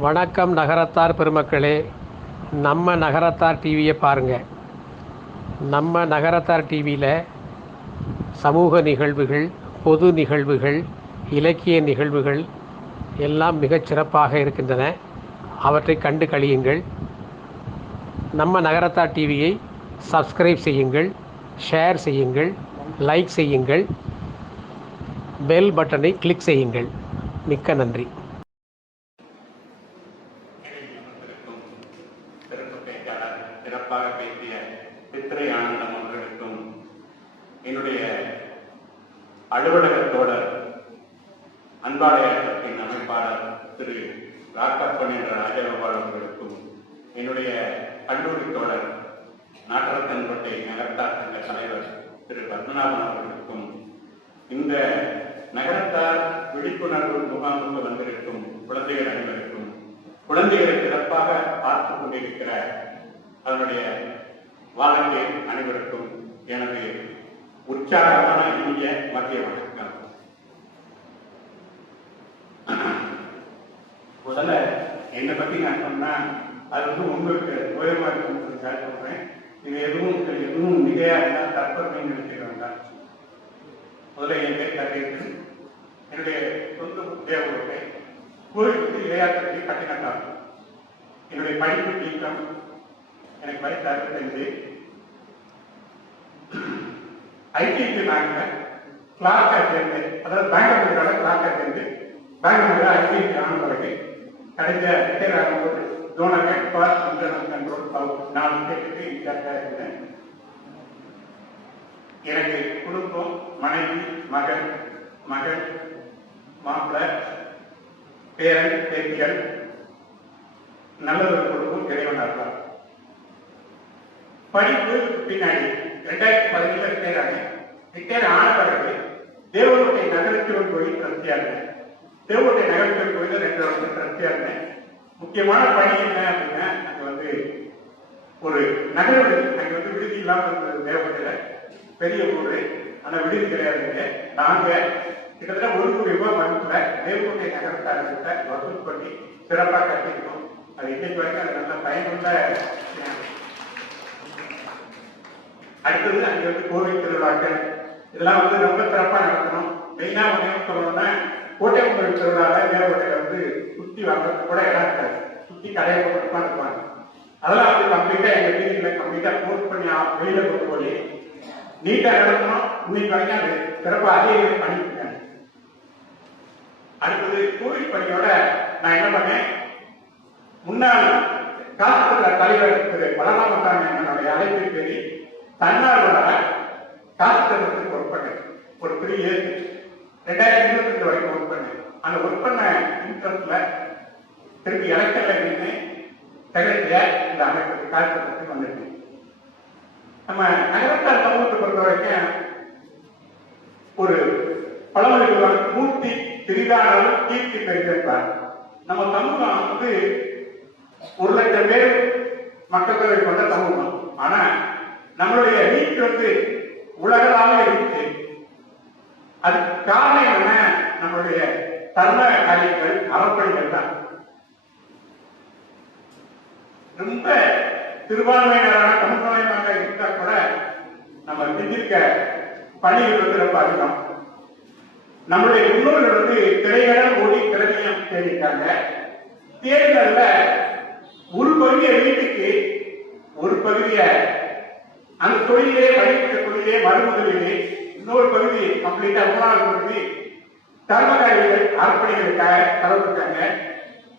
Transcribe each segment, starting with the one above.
வணக்கம் நகரத்தார் பெருமக்களே, நம்ம நகரத்தார் டிவியை பாருங்கள். நம்ம நகரத்தார் டிவியில் சமூக நிகழ்வுகள், பொது நிகழ்வுகள், இலக்கிய நிகழ்வுகள் எல்லாம் மிகச் சிறப்பாக இருக்கின்றன. அவற்றை கண்டு களியுங்கள். நம்ம நகரத்தார் டிவியை சப்ஸ்கிரைப் செய்யுங்கள், ஷேர் செய்யுங்கள், லைக் செய்யுங்கள், பெல் பட்டனை கிளிக் செய்யுங்கள். மிக்க நன்றி. சிறப்பாக பேசிய சித்திரை ஆனந்தம் அவர்களுக்கும், என்னுடைய அலுவலக தோழர் அன்பாலயத்தின் அமைப்பாளர் திரு ராக்கப்பன் என்ற ராஜகோபால் அவர்களுக்கும், என்னுடைய கல்லூரி தோழர் நாட்டரசன்பேட்டை நகரத்தார் சங்க தலைவர் திரு பத்மநாபன் அவர்களுக்கும், இந்த நகரத்தார் விழிப்புணர்வு முகாமுக்கு வந்திருக்கும் குழந்தைகள் அனைவருக்கும், குழந்தைகளை சிறப்பாக பார்த்துக் கொண்டிருக்கிற அதனுடைய வாலண்டியர் அனைவருக்கும் எனது உற்சாகமான இனிய மத்திய வணக்கம். முதல்ல என்னை பத்தி நான் சொன்னா அது உங்களுக்கு உயர்வா இருக்குன்னு சொல்றேன். இது எதுவும் மிகையா இருந்தா தற்பன்னு நினைக்க வேண்டாம். முதல்ல என் பேர் கட்டேன். என்னுடைய சொந்த தேவத்தை கோயிலுக்கு ஏஆர்டி கட்டினட்டார். என்னுடைய படிப்பு தீக்கம். எனக்கு வயசு 65. ஐடிக்கு நாங்கள் கிளாஸை சேர்ந்து, அதாவது பேங்களூரோட கிளாஸை சேர்ந்து பெங்களூர்ல ஐடிக்கு ஆன பிறகு கடைசிய ரிட்டையர் ஆகும்போது zonal head for internal control south 4 ஸ்டேட்டுக்கு இன்சார்ஜாக இருந்தேன். எனக்கு குடும்பம், மனைவி, மகன், மாப்பிள்ளை, பேரன், பேத்திகள், நல்லதொரு குடும்பம் இறைவனாக. படிப்பு பின்னாடி 2017 ரிட்டையர் ஆன பிறகு தேவகோட்டை நகரத்தியல் கோயில் ட்ரஸ்டியா இருந்தேன். தேவகோட்டை நகரத்தியல் கோயில் 2 வருஷம் ட்ரஸ்டியா இருந்தேன். முக்கியமான பணி என்ன அப்படின்னா, அங்க ஒரு நகர விடுதி, அங்க விடுதி இல்லாம இருந்தது. தேவகோட்டையில பெரிய ஊரு, ஆனா விடுதி கிடையாதுங்க. நாங்க கிட்டத்தட்ட 1 கோடி ரூபாய் மதிப்புல தேவகோட்டை நகரத்தார்கிட்ட வசூல் பண்ணி சிறப்பாக கட்டிருக்கோம். அது இன்னைக்கு வரைக்கும் அது நல்ல பயனுள்ள. அடுத்தது அங்க கோவில் திருவிழாக்கள் இதெல்லாம் ரொம்ப சிறப்பா நடத்தணும். மெயினா சொல்லணும்னா கோட்டை கோவில் திருவிழாவை தேவகோட்டையில சுத்தி வர்றதுக்கு கூட இடம் இருக்காது. சுத்தி கடையை போட்டு தான் இருப்பாங்க. அதெல்லாம் கம்ப்ளீட்டா எங்க வீதிகளை கம்ப்ளீட்டா போஸ்ட் பண்ணி வெளியில கொண்டு போய் நீட்டா நடத்தணும். இன்னைக்கு வரைக்கும் அது சிறப்பா அதே பண்ணிருக்காங்க. அடுத்தது கோவில் பணியோட நான் என்ன பண்ணேன், முன்னாள் காலத்துல தலைவர் திரு பலராமசாமி என்னுடைய அழைப்பு பேரி தன்னார்வல காலத்திட்டத்துக்கு ஒர்க் பண்ணேன். ஒரு 3 இயர்ஸ் 2022 வரைக்கும் ஒர்க் பண்ணேன். அந்த ஒர்க் பண்ண இன்ட்ரெஸ்ட்ல திருப்பி எலெக்ஷன்ல நின்று செக்ரட்டரியா இந்த அமைப்புக்கு காலத்திட்டத்துக்கு வந்துட்டேன். நம்ம நகரத்தார் சமூகத்தை பொறுத்த வரைக்கும் ஒரு பழமொழி சொல்லுவாங்க, மூர்த்தி திரிதானது கீர்த்தி பெருகிறார். நம்ம சமூகம் 1 லட்சம் பேர் மக்கள் தொகை கொண்ட சமூகம். ஆனா நம்மளுடைய நீட் உலகளாக இருக்கு. அது காரணம் என்ன, நம்மளுடைய தர்ம காரியங்கள், அறப்பணிகள் தான். ரொம்ப சிறுபான்மையினரான சமுதாயமாக இருந்தா கூட நம்ம செஞ்சிருக்க பணிகள் ரொம்ப அதிகம். நம்மளுடைய முன்னோர்கள் திரையடம் ஓடி திறமையம் தேடிட்டாங்க. தேர்தல்ல ஒரு பகுதியை வீட்டுக்கு ஒரு பகுதியை அந்த தொழிலே படிக்கிற தொழிலே மறுமுதலிலே இன்னொரு பகுதி கம்ப்ளீட்டா 3வது பகுதி தர்மகாரிகள் அர்ப்பணிகளுக்காக கலந்துருக்காங்க.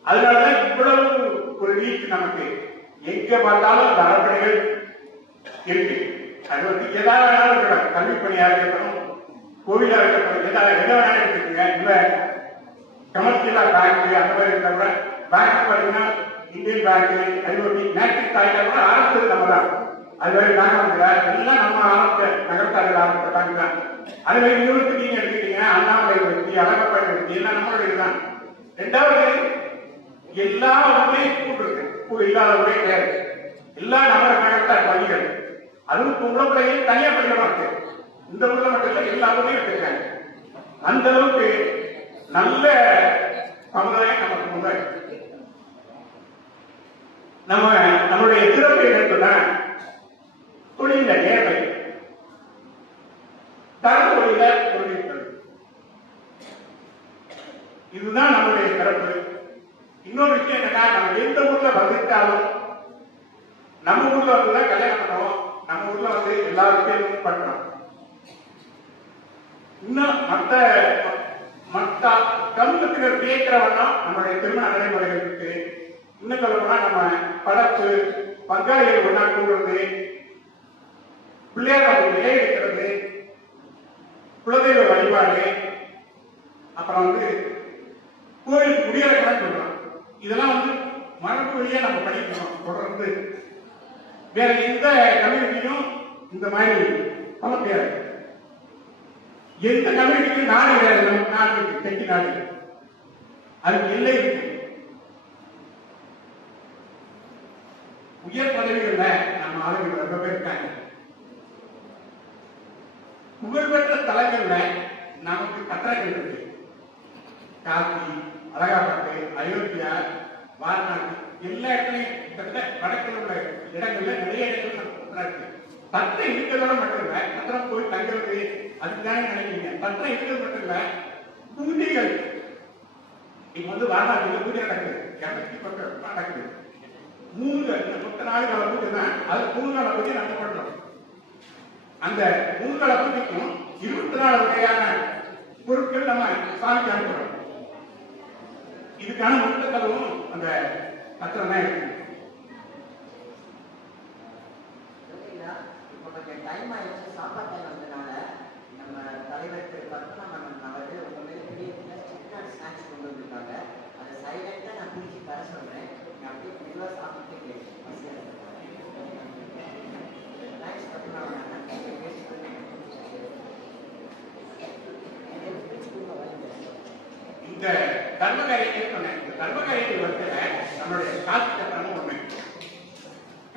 அதனாலதான் இவ்வளவு ஒரு வீட்டு நமக்கு எங்க பார்த்தாலும் அந்த அர்ப்பணிகள் இருக்கு. அது எதாவது வேணாலும் இருக்கணும். கல்வி பணியா இருக்கணும், கோவிலா இருக்கணும், எதாவது எதை வேணாலும் இருக்குங்க. இல்ல கமர்ஷியலா பேங்க் அந்த மாதிரி இருந்தா கூட பேங்க் பாத்தீங்கன்னா Indian bank, IoT, national bank கூட அரசு நம்ம தான். அது மாதிரி எல்லாம் நம்ம ஆரம்பிச்ச நகரத்தார்கள் ஆரம்பிச்ச பேங்க் தான். அது மாதிரி யூனிவர்சிட்டி எடுத்துக்கிட்டீங்கன்னா அண்ணாமலை யூனிவர்சிட்டி, அழகப்பா யூனிவர்சிட்டி எல்லாம் நம்மளுடைய தான். 2வது எல்லா ஊர்லயும் ஸ்கூல் இருக்கு. ஸ்கூல் இல்லாத ஊரே கிடையாது. எல்லா நகரத்தார் பள்ளிகள், அதுவும் பொம்பளையும் தனியா பள்ளிகளா இருக்கு. இந்த ஊர்ல மட்டும் இல்ல, எல்லா ஊர்லயும் வச்சிருக்காங்க. அந்த அளவுக்கு நல்ல சமுதாயம் நமக்கு முன்னாடி. நம்ம நம்மளுடைய சிறப்பு என்னன்னா தொழில நேர்மை, தர தொழில தொழில்கள், இதுதான் நம்மளுடைய சிறப்பு. இன்னொரு விஷயம் என்னன்னா, நம்ம எந்த ஊர்ல வசித்தாலும் நம்ம ஊர்ல வந்து கல்யாணம் பண்ணுவோம், நம்ம ஊர்ல வந்து எல்லா விஷயமும் பண்றோம். இன்னும் மற்ற சமூகத்தினர் கேட்கிறவன்னா நம்மளுடைய திருமண நடைமுறைகள் இருக்கு. இன்னும் சொல்ல போனா நம்ம படப்பு, பங்காளிகள் ஒன்னா கூடுறது, பிள்ளையார் நிலை எடுக்கிறது, குலதெய்வ வழிபாடு, அப்புறம் வந்து கோயில் குடியிறக்கலாம் சொல்றோம். இதெல்லாம் வந்து மரபு வழியா நம்ம படிக்கணும் தொடர்ந்து. வேற எந்த கம்யூனிட்டியும் இந்த மாதிரி பண்ண முடியாது. எந்த கம்யூனிட்டிக்கும் நாடு கிடையாது. நமக்கு நாடு இருக்கு, தெற்கு நாடு, அதுக்கு எல்லை இருக்கு. உயர் பதவிகள்ல நம்ம ஆளுநர்கள் ரொம்ப பேர் இருக்காங்க. புகழ்பெற்ற தலங்கள்ல நமக்கு கட்டடங்கள் இருக்கு. காசி, அலகாபாத், அயோத்தியா, வாரணாசி, எல்லா இடத்துலையும் வடக்கில் உள்ள இடங்கள்ல நிறைய இடங்கள் இருக்கு. தத்தை இருக்கிறதோட மட்டும் இல்ல, கட்டடம் போய் தங்கிறது அதுதானே நினைக்கிறீங்க. தத்தை இருக்கிறது மட்டும் இல்ல, பூஜைகள் இப்ப வந்து வாரணாசியில பூஜை நடக்குது, 200 பக்கம் நடக்குது. 3 நாள் கால பூஜை தான், அது 3 நாள் பூஜை நம்ம பண்றோம். அந்த 3 நாள் பூஜைக்கும் 24 வகையான பொருட்கள் நம்ம சாமிக்கு அனுப்புறோம். இதுக்கான முட்டத்தளவும் அந்த கட்டணம் தான் இருக்கு. டைம் ஆயிடுச்சு, சாப்பாடு டைம் வந்ததுனால நம்ம தலைவர் திரு பத்மநாபன் அவர்கள் உங்க பெரிய சிக்கன் ஸ்நாக்ஸ் கொண்டு வந்திருக்காங்க. அதை சைலண்டா நான் பிடிச்சி தர சொல்றேன். அப்படியே மெதுவாக சாப்பிட்டு தேங்க்ஸ் பத்மநாபன். இந்த தர்மகாரியத்தை சொன்னேன். இந்த தர்மகாரியத்தை வந்து நம்மளுடைய காசி சத்திரமும் ஒண்ணு.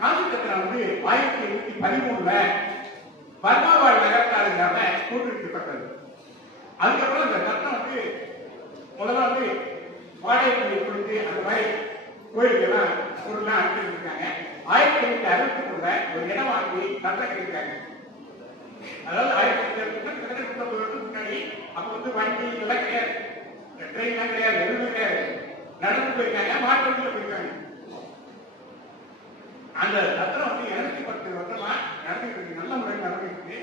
காசி சத்திரம் வந்து 1813 பர்மாவாழ் நகரத்தாருங்காம கூட்டுவிக்கப்பட்டது. அதுக்கப்புறம் இந்த சத்திரம் வந்து முதல்ல வந்து வாடகை கொடுத்து அந்த மாதிரி கோயிலுக்கெல்லாம் பொருள்லாம் அனுப்பிட்டு இருக்காங்க. 1863 ஒரு இடம் வாங்கி சத்திரம் கட்டிருக்காங்க. அதாவது 1830 வருஷத்துக்கு முன்னாடி அப்ப வந்து வண்டி எல்லாம் கிடையாது, ட்ரெயின்லாம் கிடையாது, எதுவுமே கிடையாது. நடந்து போயிருக்காங்க, மாட்டு வண்டியில போயிருக்காங்க. அந்த சத்திரம் வந்து 210 வருஷமா நடந்துட்டு இருக்கு, நல்ல முறையில் நடந்துட்டு இருக்கு.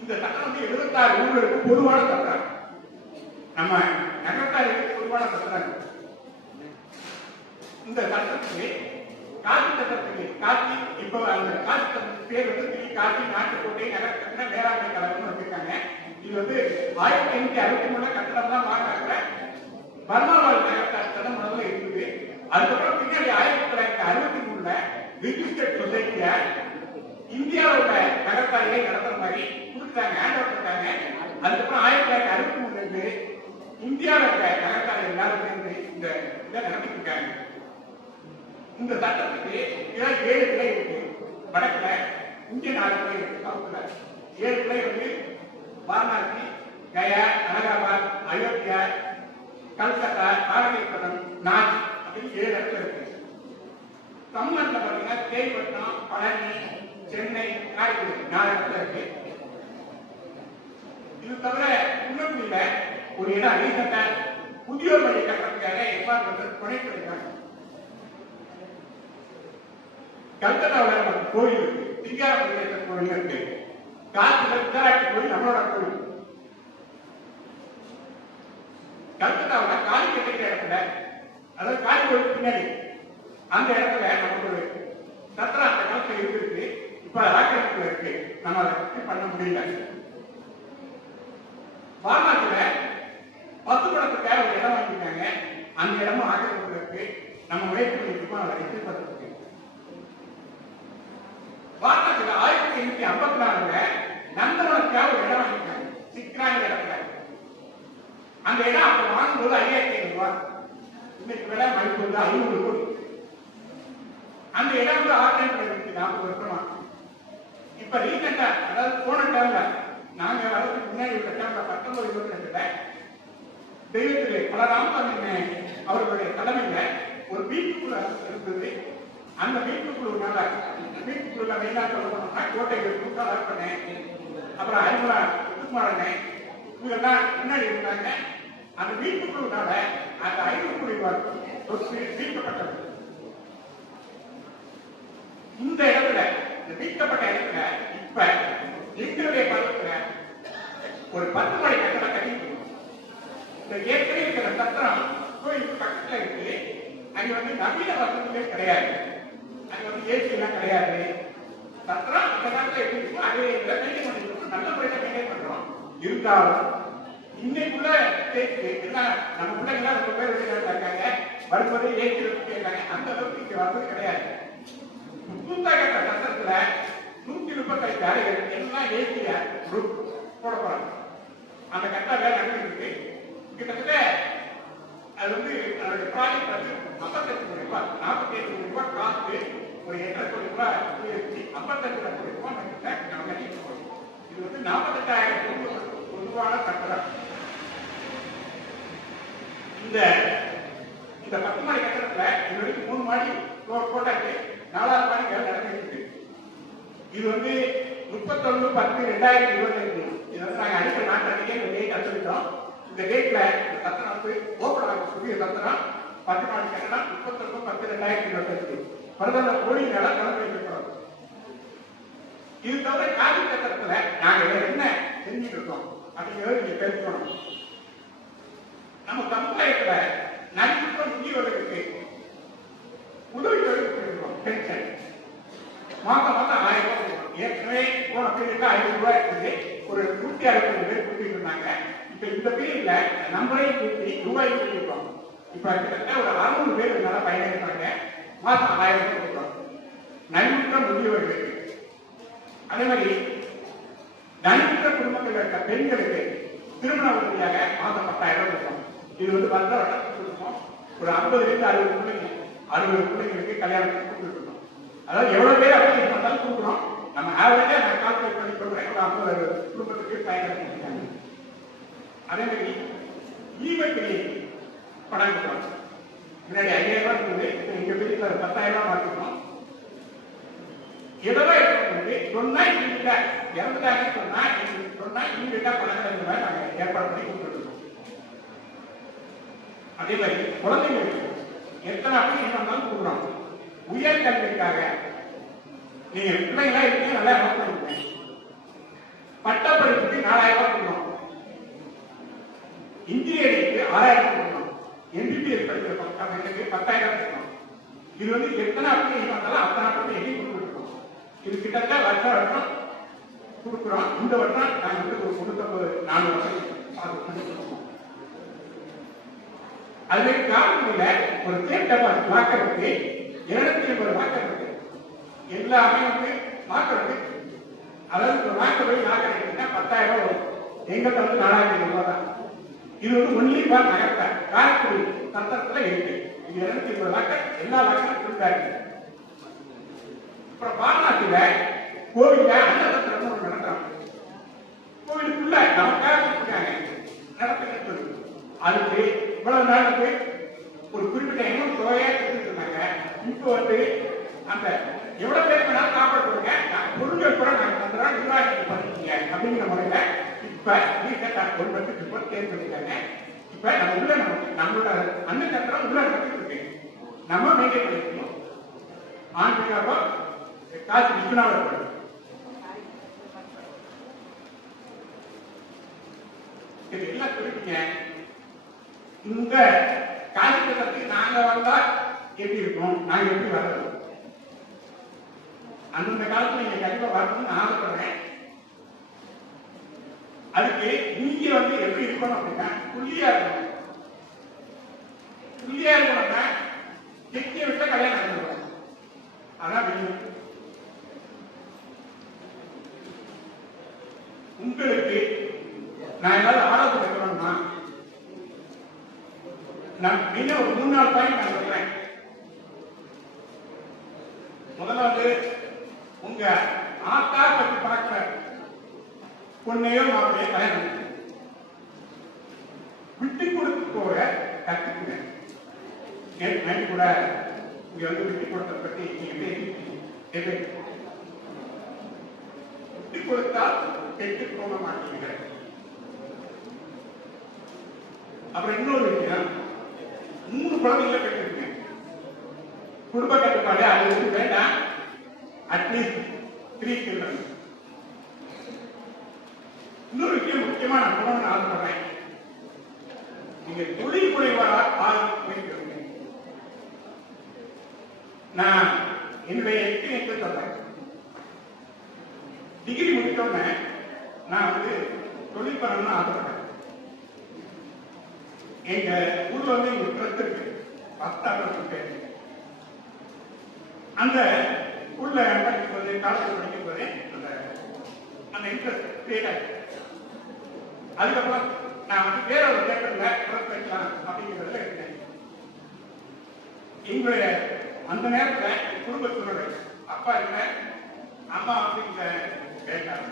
இந்த சத்திரம் வந்து 76 ஊர்களுக்கு பொதுவான சத்திரம். நம்ம நகரத்தாருக்கு பொதுவான சத்திரம். இந்த சத்திரத்துக்கு காசி சத்திரத்துக்கு காசி, இப்போ அந்த காசி சத்திரத்துக்கு பேர் வந்து காசி நாட்டுக்கோட்டை நகரத்தின மேலாண்மை கழகம்னு வச்சிருக்காங்க. இது வந்து 1563 கட்டடம் தான் வாங்கினாங்க. பர்மாவாழ் நகரத்தார் சட்டம் முதல்ல இருக்குது. அதுக்கப்புறம் பின்னாடி 1963 ரிஜிஸ்டர்ட் சொசைட்டிய இந்தியாவோட நகரத்தாரியை நடத்துற மாதிரி கொடுத்தாங்க, ஹேண்ட் ஓவர் பண்ணாங்க. அதுக்கப்புறம் 1963 இந்தியாவோட நகரத்தாரி எல்லாரும் சேர்ந்து இந்த இதை நடத்திட்டு இருக்காங்க. இந்த சட்டத்துக்கு 7 கிளை இருக்கு. வடக்குல இந்திய 4 கிளை இருக்கு. சவுத்துல 7 கிளை வந்து வாரணாசி, கயா, அலகாபாத், அயோத்தியா, கல்கத்தா, காரணிபுரம், நாஜ் அப்படின்னு 7 இடத்துல இருக்கு. தமிழ்நாட்டில் பார்த்தீங்கன்னா தேய்பட்டினம், பழனி, சென்னை, காரைக்குடி 4 இடத்துல இருக்கு. இது தவிர குன்னக்குடியில ஒரு இடம் ரீசெண்டா புதியோர் வழி கட்டுறதுக்காக என்வாரன்மெண்டல் கொனைட்டு இருக்காங்க. கல்கத்தாவில் நமக்கு கோயில் இருக்கு, சிங்காரபுரேஸ்வரர் கோயில் இருக்கு, காசில விசாராட்சி கோயில் நம்மளோட கோயில். கல்கத்தாவில் காளி கட்டிக்கிற இடத்துல, அதாவது காளி கோயில் பின்னாடி அந்த இடத்துல நமக்கு ஒரு சத்திரம் அந்த காலத்துல இருக்கு. இப்ப ராக்கெட்ல இருக்கு, நம்ம அதை பற்றி பண்ண முடியல. வாரணாசியில 10 படத்துக்காக ஒரு இடம் வாங்கிட்டாங்க. அந்த இடமும் ஆக்கிரமிப்புல இருக்கு. நம்ம முயற்சி பண்ணிருக்கோம் அதை வெற்றி பண்றதுக்கு. வாரணாசியில 1854 நந்தவனத்துக்காக ஒரு இடம் வாங்கிட்டாங்க, சிக்ராங்கிற இடத்துல. அந்த இடம் அப்ப வாங்கும்போது 5500 ரூபாய், இன்னைக்கு விலை மதிப்பு வந்து 500 கோடி. அந்த இடம் வந்து ஆக்கிரமிப்புல இருக்கு 40 வருஷமா. இப்ப ரீசெண்டா, அதாவது போன டேர்ம்ல, நாங்க வரதுக்கு முன்னாடி உள்ள டேர்ம்ல 1922 தெய்வத்திலே பல ராமசாமி அவர்களுடைய தலைமையில ஒரு வீட்டுக்குள்ள இருந்தது. உள்ள மெயினா சொல்லணும்னா கோட்டைகள் கூட்டாளர் இருப்பேன், அப்புறம் அறிமுக முத்துக்குமாரனே இவங்கெல்லாம் முன்னாடி இருந்தாங்க. அந்த மீட்புக்குழுனால அந்த 500 சொத்து மீட்கப்பட்டது. இந்த இடத்துல இந்த மீட்கப்பட்ட இடத்துல இப்ப எங்களுடைய பருவத்துல ஒரு 10 மாடி கட்டடம் கட்டிட்டு இந்த ஏற்கனவே இருக்கிற சத்திரம் கோயிலுக்கு பக்கத்துல இருக்கு. அங்க வந்து நவீன வசதிகளே கிடையாது, அங்க வந்து ஏசி எல்லாம் கிடையாது. சத்திரம் இந்த காலத்துல எப்படி இருக்கும் அதே மெயின்டைன் பண்ணிருக்கோம், நல்ல முறையில மெயின்டைன் பண்றோம். இருந்தாலும் இன்னைக்குள்ள எல்லாம் நம்ம பிள்ளைங்க ரொம்ப பேர் வெளிநாட்டுல இருக்காங்க, வரும்போது ஏசி இருக்காங்க, அந்த அளவுக்கு இங்க வசதி கிடையாது. புதுசா கட்ட சத்திரத்துல 135 அறைகள் எல்லாம் ஏசியா போட போறாங்க. அந்த கட்ட வேலை நடந்துருக்கு. கிட்டத்தட்ட அது வந்து ப்ராஜெக்ட் வந்து 58 கோடி ரூபாய், 48 கோடி ரூபாய் காசு, ஒரு 8 கோடி ரூபாய் 58 கோடி ரூபாய் நம்ம கட்டிட்டு போறோம். இது வந்து 48,000 பொதுவான கட்டடம். இந்த 10 மாடி கட்டடத்துல இது வரைக்கும் 3 மாடி போட்டாச்சு, 4வது மாடி வேலை நடந்துட்டு. இது வந்து 31/10/2025. இது வந்து நாங்க அடிக்கல் நாட்டுறதுக்கே இந்த டேட் அடிச்சிருக்கோம். இந்த டேட்ல சத்திரம் வந்து ஓபன் ஆகக்கூடிய சத்திரம் 10 மாடி கட்டடம் 31/10/2025 பிரதமர் மோடி மேல கலந்து இருக்கிறோம். இது தவிர காதி கட்டடத்துல நாங்க என்ன செஞ்சுட்டு இருக்கோம் அப்படிங்கிறத நீங்க தெரிஞ்சுக்கணும். நம்ம சமுதாயத்துல நடிப்பு முதியவர்களுக்கு உதவி கொடுக்கிறோம். பென்ஷன் மாதம் 1000 ரூபாய். ஏற்கனவே போன பீரியட்ல 500 ரூபாய் இருக்குது, ஒரு 160 பேர் கொடுத்துட்டு இருந்தாங்க. இப்ப இந்த பீரியட்ல நம்பரையும் கூட்டி ரூபாய் கொடுத்துருக்கோம். இப்ப கிட்டத்தட்ட ஒரு 600 பேர் இதனால பயணிக்கிறாங்க. மாதம் 1000 ரூபாய் கொடுக்குறோம் நலிவுற்ற முதியவர்களுக்கு. அதே மாதிரி நலிவுற்ற குடும்பத்தில் இருக்க பெண்களுக்கு திருமண உதவியாக மாதம் 10,000 ரூபாய் கொடுக்கும். இது வந்து வருடத்துக்கு கொடுக்கும். ஒரு 50லேருந்து 60 பிள்ளைங்க 60 பிள்ளைங்களுக்கு கல்யாணத்துக்கு கொடுத்துருக்கோம். அதாவது எவ்வளவு பேர் அப்படி பண்ணாலும் கொடுக்குறோம். நம்ம ஆவரேஜா நான் கால்குலேட் பண்ணி சொல்றேன், ஒரு 50 குடும்பத்துக்கு பயன்படுத்திருக்காங்க. அதே மாதிரி ஈவெண்ட் பணம் கொடுக்குறோம். முன்னாடி 5,000 ரூபாய் இருந்தது, எங்க வீட்டுல 10,000 ரூபாய் மாற்றிருக்கோம். எதோ வந்து சொன்னா இவங்க இறந்துட்டாங்க சொன்னா இவங்க பணங்கள் இந்த மாதிரி நாங்க ஏற்பாடு பண்ணி கொடுத்துருக்கோம். அதே மாதிரி குழந்தைங்களுக்கு எத்தனை அப்படி இருந்தாலும் கொடுக்குறோம். உயர்கல்விக்காக நீங்க பிள்ளைங்களா இருக்கீங்க, நல்லா நோக்கணும். பட்டப்படிப்புக்கு 4,000 ரூபாய் கொடுக்கணும், இன்ஜினியரிங்க்கு 6,000 கொடுக்கணும், எம்பிபிஎஸ் படிக்கிற பசங்களுக்கு 10,000 கொடுக்கணும். இது வந்து எத்தனை அப்படி இருந்தாலும் அத்தனை அப்படி எழுதி கொடுத்துருக்கோம். இது கிட்டத்தட்ட வருஷம் கொடுக்குறோம். இந்த வருஷம் நாங்க வந்து ஒரு 99-4 வருஷம் கொடுக்கணும். அதுவே காலத்துல ஒரு சேஃப் டெபாசிட் லாக்கர் இருக்கு, 250 லாக்கர் இருக்கு. எல்லாமே வந்து லாக்கர் இருக்கு. அதாவது ஒரு லாக்கர் போய் லாக்கர் எடுத்தீங்கன்னா 10,000 ரூபாய் வரும். எங்கிட்ட வந்து 4,000 ரூபாய் தான். இது வந்து ஒன்லி ஃபார் நகரத்தை காரைக்குடி சத்திரத்துல இருக்கு. இது 250 லாக்கர், எல்லா லாக்கரும் கொடுத்தாரு. அப்புறம் பாரநாட்டில கோவில அன்னசத்திரம் ஒன்று நடத்துறாங்க. கோவிலுக்குள்ள நமக்காக கொடுத்துருக்காங்க நடத்துறது. அதுக்கு இவ்வளவு நாளுக்கு ஒரு குறிப்பிட்ட எண்ணம் தொகையா கொடுத்துட்டு இருந்தாங்க. இப்போ வந்து அந்த எவ்வளவு பேர் வேணாலும் சாப்பிடுறோங்க, பொருட்கள் கூட நாங்க தந்துடுறோம், நிர்வாகத்துக்கு பண்ணிக்கீங்க அப்படிங்கிற முறையில இப்ப ஒரு பட்சத்துக்கு போய் தேர்வு பண்ணிருக்காங்க. இப்ப நம்ம உள்ள நம்மளோட அண்ணன் சத்திரம் உள்ள நடத்திட்டு இருக்கு. நம்ம மெயின்டைன் பண்ணிக்கணும். ஆண்களுக்காக காசு விற்பனாக இருப்பாரு. இது எல்லாம் குறிப்பிங்க. இந்த காசு திட்டத்துக்கு நாங்க வந்தா எப்படி இருக்கும், நாங்க எப்படி வர்றது, அந்தந்த காலத்துல நீங்க கண்டிப்பா வரணும்னு ஆசைப்படுறேன். அதுக்கு நீங்க வந்து எப்படி இருக்கணும் அப்படின்னா புள்ளியா இருக்கணும். புள்ளியா இருக்கணும்னா கெட்டிய விட்ட கல்யாணம் நடந்துருவாங்க. அதான் வேணும். உங்களுக்கு நான் ஏதாவது ஆலோசனை சொல்லணும்னா நான் நீங்க ஒரு 3-4 பாயிண்ட் நான் சொல்றேன். முதல்ல வந்து உங்க ஆத்தா பத்தி பார்க்கிற பொண்ணையோ மாப்பிளையோ கல்யாணம் விட்டு கொடுத்து போக கத்துக்குங்க. நேற்று கூட இங்க வந்து விட்டு கொடுத்த பத்தி நீங்க பேசி விட்டுக் கொடுத்தால் கெட்டுப் போக மாட்டீர்கள். அப்புறம் இன்னொரு விஷயம், 3 குழந்தைகளை பெற்றிருக்கேன். குடும்ப கட்டுப்பாடு அது வந்து வேண்டாம். At least 3 children. இன்னொரு விஷயம் முக்கியமா நான் சொல்லணும்னு ஆசைப்படுறேன். நீங்க தொழில் முனைவராக போயிருக்கீங்க. நான் என்னுடைய எக்ஸ்பீரியன்ஸை சொல்றேன். டிகிரி முடித்தோன்னே நான் வந்து தொழில் பண்ணணும்னு ஆசைப்பட்டேன். எங்க ஊர்ல வந்து எங்க ட்ரஸ்ட் இருக்கு, 10 பேர். அந்த ஊர்ல வந்து காலேஜ் படிக்கும் போதே அந்த இன்ட்ரெஸ்ட் கிரியேட் ஆயிடுச்சு. அதுக்கப்புறம் நான் வந்து வேற ஒரு தேட்டர்ல ட்ரஸ்ட் வைக்கலாம் அப்படிங்கிறதுல இருக்கேன். எங்களுடைய அந்த நேரத்தில் குடும்ப சூழல், அப்பா இல்லை, அம்மா வந்து இங்க கேட்டாங்க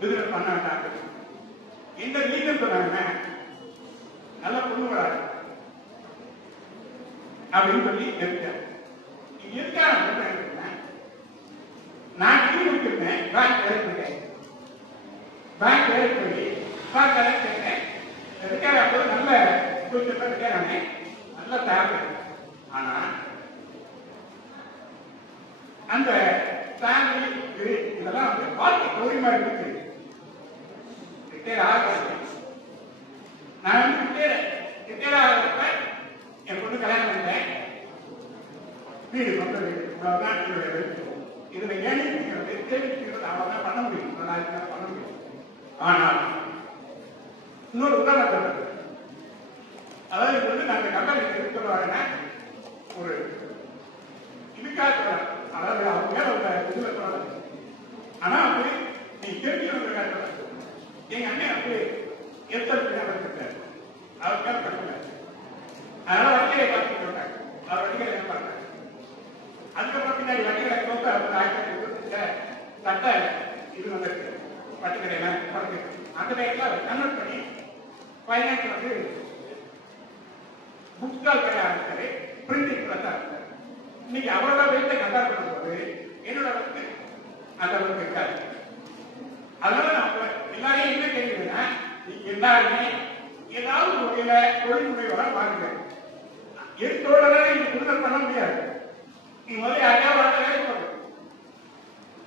பிசினஸ் பண்ண வேண்டாங்க. எந்த ரீசன் சொன்னாங்க, நல்ல பொண்ணு வராது அப்படின்னு சொல்லி எடுத்தேன். எதுக்காக சொல்றேன், நான் டிகிரி முடிச்சிருந்தேன், பேங்க் வேலை பண்ணேன். பேங்க் வேலை பண்ணி வேலை கேட்டேன். ரிட்டையர் ஆகும்போது நல்ல ஃபியூச்சர்ல ரிட்டையர் ஆனேன், நல்ல சேலரி. ஆனா அந்த ஃபேமிலி இதெல்லாம் வந்து வாழ்க்கை கௌரியமா இருக்கு. ரிட்டையர் ஆகாது. நான் வந்து ரிட்டையர் ஆகிறப்ப என் பொண்ணு கல்யாணம் பண்ணேன். வீடு சொந்த வீடு, இவ்வளவுதான் என்னுடைய வெற்றி. இதுல ஏழைங்கிறது சேமிக்கிறது அவ்வளவுதான் பண்ண முடியும், பண்ண முடியும். ஆனால் இன்னொரு உதாரணம், அதாவது இது வந்து நாங்கள் கம்பெனி இருக்கிறவங்க ஒரு இதுக்காக, அதாவது அவங்க மேல உள்ள இதுல சொல்லலாம். ஆனா அப்படி நீ தெரிஞ்சவங்க எங்க அண்ணன் அப்படி எத்தனை அவர் மேல கட்டல. அதனால வண்டியை பார்த்து சொல்றாங்க, அவர் வண்டிகளை என்ன பண்றாங்க. அதுக்கப்புறம் பின்னாடி வண்டிகளை போட்டு அவர் 1925 சட்ட இது வந்துருக்கு, பட்டுக்கடையெல்லாம் படுத்து அந்த டைம்ல அவர் கன்வெர்ட் பண்ணி பைனான்ஸ் வந்து புக் ஸ்டால் கடை ஆரம்பிச்சாரு, பிரிண்டிங் பிரஸ் ஆரம்பிச்சாரு. இன்னைக்கு அவரோட வீட்டை கம்பேர் பண்ணும்போது என்னோட வந்து அந்த அளவுக்கு இருக்காது. அதனால நம்ம எல்லாரையும் என்ன தெரியுதுன்னா, நீங்க எல்லாருமே ஏதாவது ஒரு வகையில தொழில் முனைவரா பாருங்க. எடுத்தோட நீங்க பிசினஸ் பண்ண முடியாது. நீங்க முதல்ல யாரையாவது வேலை போடுங்க,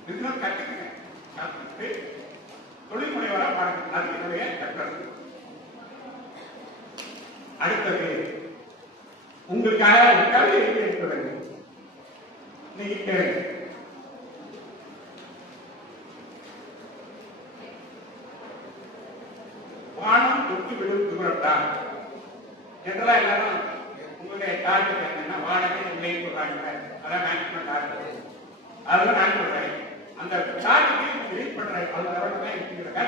பிசினஸ் கத்துக்குங்க, கத்துக்கிட்டு தொழில் முனைவரா பாருங்க. அது என்னுடைய கருத்து. அடுத்தது உங்களுக்காக கல்வி இருக்கிறது. நீங்க வானம் தொட்டு விடும் தூரம்தான். ஜெனரலா எல்லாரும் உங்களுடைய டார்கெட் என்னன்னா வானத்தை இல்லைன்னு சொல்றாங்க. அதான் மேக்ஸிமம் டார்கெட். அதுதான் நான் சொல்றேன். அந்த டார்கெட்டை ரீச் பண்ற அந்த லெவல்ல இருக்கிற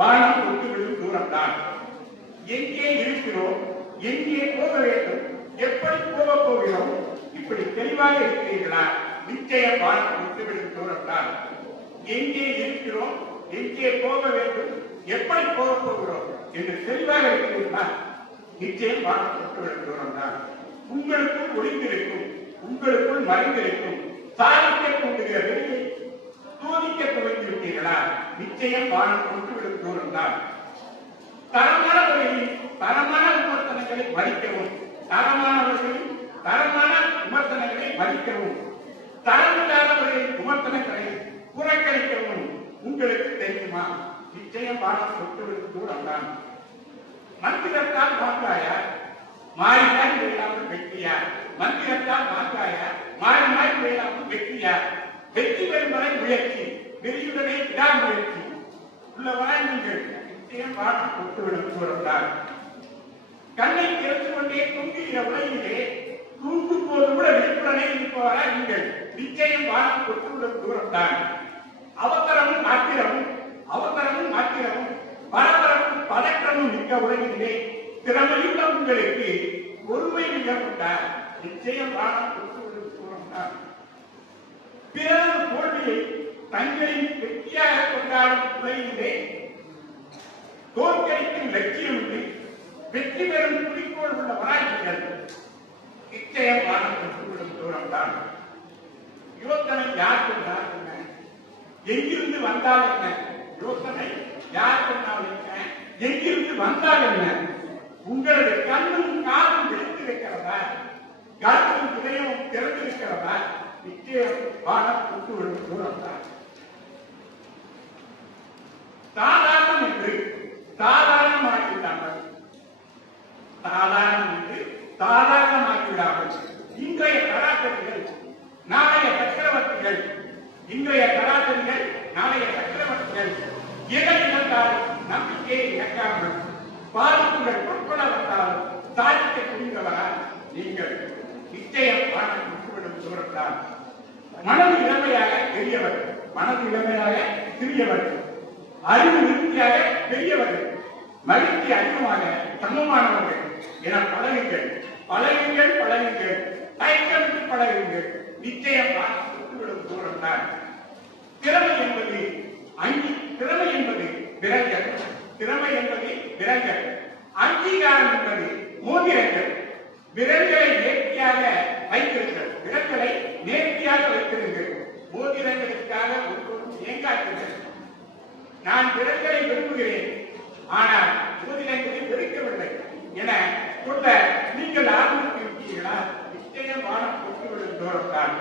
வானம் தொட்டு விடும் தூரம்தான். எங்கே இருக்கிறோம், எங்கே போக வேண்டும், எப்படி போக போகிறோம், இப்படி தெளிவாக இருக்கிறீர்களா? நிச்சயம் வானம் தொட்டு விடும் தூரம்தான். எங்கே இருக்கிறோம், எங்கே போக வேண்டும், எப்படி போக போகிறோம் என்று தெளிவாக இருக்கிறீர்களா? நிச்சயம் வானம் தொட்டு விடும் தூரம்தான். உங்களுக்குள் ஒளிந்திருக்கும், உங்களுக்குள் மறைந்திருக்கும் சாதிக்க தூண்டுகிற வெளியை சோதிக்க துவங்கிவிட்டீர்களா? நிச்சயம் வானம் தொட்டு விடும் தூரம்தான். தரமான முறையில் தரமான விமர்சனங்களை மதிக்கவும், தரமானவர்களின் தரமான விமர்சனங்களை மதிக்கவும், தரமில்லாத முறையில் விமர்சனங்களை புறக்கணிக்கவும் உங்களுக்கு தெரியுமா? நிச்சயம் வானம் தொட்டுவிடும் தூரம்தான். மந்திரத்தால் மாற்றாயா, மாறி மாறி வேளாமல் வெற்றியா? மந்திரத்தால் மாற்றாயா, மாறி மாறி வேளாமல் வெற்றியா? வெற்றி பெறும் வரை முயற்சி, வெறியுடனே விடாமுயற்சி உள்ளவரை நீங்கள் நிச்சயம் வானம் தொட்டுவிடும் தூரம்தான். கண்ணை திறந்து கொண்டே தூங்குகிற உலகிலே தூங்கும் போது கூட விழிப்புடனே இருப்பவரா நீங்கள் நிச்சயம் வானம் தொட்டுவிடும் தூரம்தான். அவசரமும் ஆத்திரமும் அவசரமும் ஆத்திரமும் பரபரப்பும் பதற்றமும் மிக்க உலகிலே திறமையுள்ள உங்களுக்கு பொறுமை மிக கொண்டார். நிச்சயம் வானம் தொட்டுவிடும் தூரம்தான். பிறகு தோல்வியை தங்களின் வெற்றியாக கொண்டாடும் உலகிலே தோற்கடிக்கும் லட்சியம் இல்லை, வெற்றி பெறும் குறிக்கோள் உள்ள வராய்கள் நிச்சயம் வானம் தொட்டுவிடும் தூரம்தான். யோசனை யார் சொன்னார்? எங்கிருந்து வந்தால் என்ன யோசனை யார் சொன்னாலும் எங்கிருந்து வந்தால் என்ன உங்களது கண்ணும் காதும் விழித்திருக்கிறதா கருத்தும் இதயமும் திறந்திருக்கிறதா நிச்சயம் வானம் கொண்டு விடும் தூரம் தான். சாதாரணம் என்று சாதாரணமாக்கிவிடாமல் சாதாரணம் என்று சாதாரணமாக்கிவிடாமல் இன்றைய சராசரிகள் நாளைய சக்கரவர்த்திகள் இன்றைய சராசரிகள் நாளைய சக்கரவர்த்திகள் எதை இழந்தாலும் நம்பிக்கையை இழக்காமல் பாதிப்புகள் பொற்பட வந்தாலும் சாதிக்க துணிந்தவரா நீங்கள் நிச்சயம் வானம் விட்டுவிடும் தூரத்தால். மனது இளமையாக பெரியவர் மனது இளமையாக சிறியவர் அறிவு விருத்தியாக பெரியவர்கள் மகிழ்ச்சி அதிகமாக சமமானவர்கள் என பழகுங்கள் பழகுங்கள் பழகுங்கள் தயக்கமிட்டு பழகுங்கள் நிச்சயம் விட்டுவிடும் தூரம் தான். திறமை என்பது திறமை என்பது விரல்கள் திறமை என்பது விரல்கள் அங்கீகாரம் என்பது மோதிரங்கள். விரல்களை நேர்த்தியாக வைத்திருங்கள் விரல்களை நேர்த்தியாக வைத்திருங்கள் மோதிரங்களுக்காக ஒருவரும் ஏங்காற்றுங்கள். நான் விரல்களை விரும்புகிறேன் ஆனால் மோதிரங்களை வெறுக்கவில்லை என சொல்ல நீங்கள் ஆரம்பித்திருக்கிறீர்களா நிச்சயம் வானம் கொண்டுவிடும் தூரத்தான்.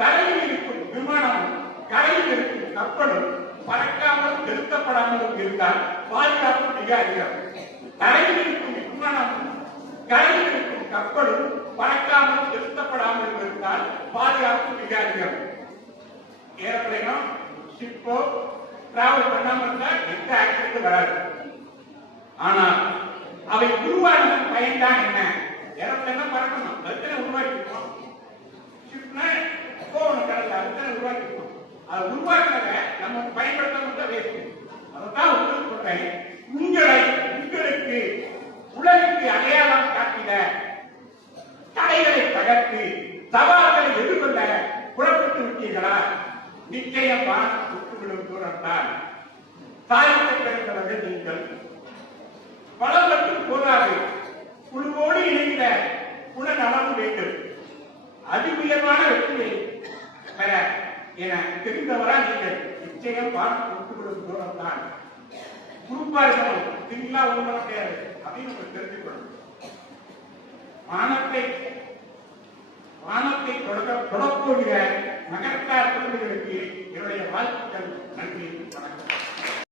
தரையில் இருக்கும் விமானமும் கரையில் இருக்கும் கப்பலும் பறக்காமல் நிறுத்தப்படாமலும் இருந்தால் பாதுகாப்பு மிக அதிகம். தரையில் இருக்கும் விமானமும் கரையில் இருக்கும் கப்பலும் பறக்காமல் நிறுத்தப்படாமல் இருந்தால் பாதுகாப்பு மிக அதிகம். ஏரோப்ளேனோ ஷிப்போ டிராவல் பண்ணாமல் இருந்தால் எந்த ஆக்சிடென்ட் வராது. ஆனால் அவை உருவானதன் பயன்தான் என்ன? ஏரோப்ளேனா பறக்கணும் அதுதானே உருவாக்கிருக்கோம். ஷிப்னா போகணும் கடல்ல அதுதானே உருவாக்கிருக்கோம். அதை உருவாக்குறத நம்ம பயன்படுத்த வேஸ்ட். அதான் உங்களுக்கு சொல்றேன் உங்களுக்கு உலகிற்கு அடையாளம் காட்டிட தடைகளை தகர்த்து சவால்களை எதிர்கொள்ள புறப்பட்டு விட்டீர்களா நிச்சயம் வானம் விட்டுவிடும் தூரம் தான். சாதிக்க பிறந்தவர்கள் நீங்கள் பலம் மட்டும் போதாது குழுவோடு இணைந்த குணநலம் வேண்டும். அதி உயர்வான வெற்றியை பெற என தெரிந்தவரா நீங்கள் நிச்சயம் வானம் விட்டுவிடும் தூரம் தான். குரூப்பா இருக்கணும் சிங்களா ஒன்றும் கிடையாது அப்படின்னு நம்ம தெரிஞ்சுக்கணும். வானத்தை தொடப்போகிற நகரத்தார் குழந்தைகளுக்கு என்னுடைய வாழ்த்துக்கள். நன்றி, வணக்கம்.